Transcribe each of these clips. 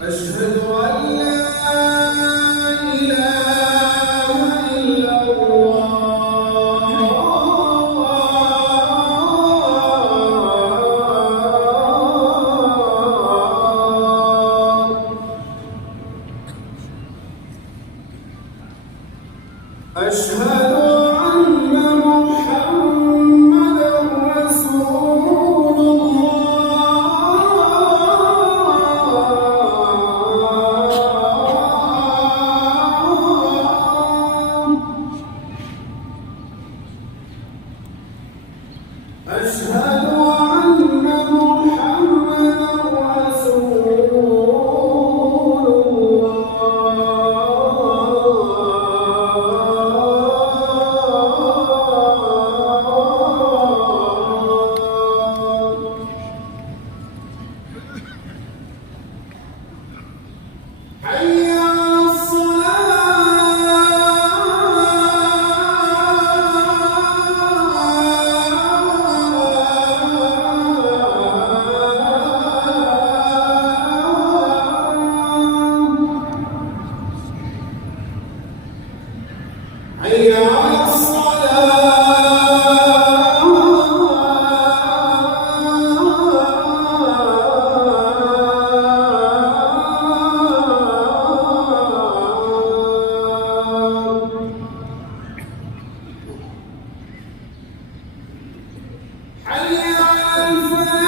أشهد أن لا إله إلا الله. أشهد أن محمدا رسول الله. أشهد أن محمدا رسول الله. حي على الصلاة. حي على الصلاة. حي على الفلاح.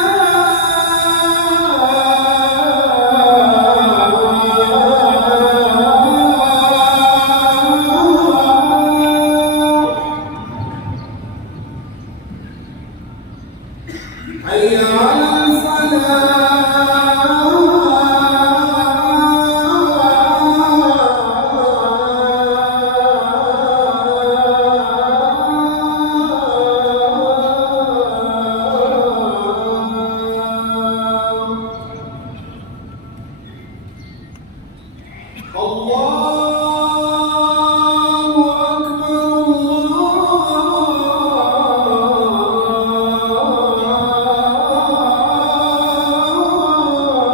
حي على الفلاح. الله أكبر.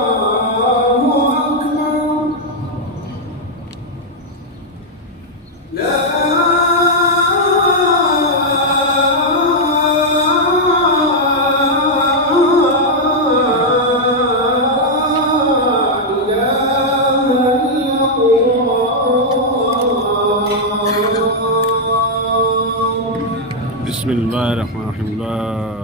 الله أكبر. لا إله إلا الله. بسم الله الرحمن الرحيم. لا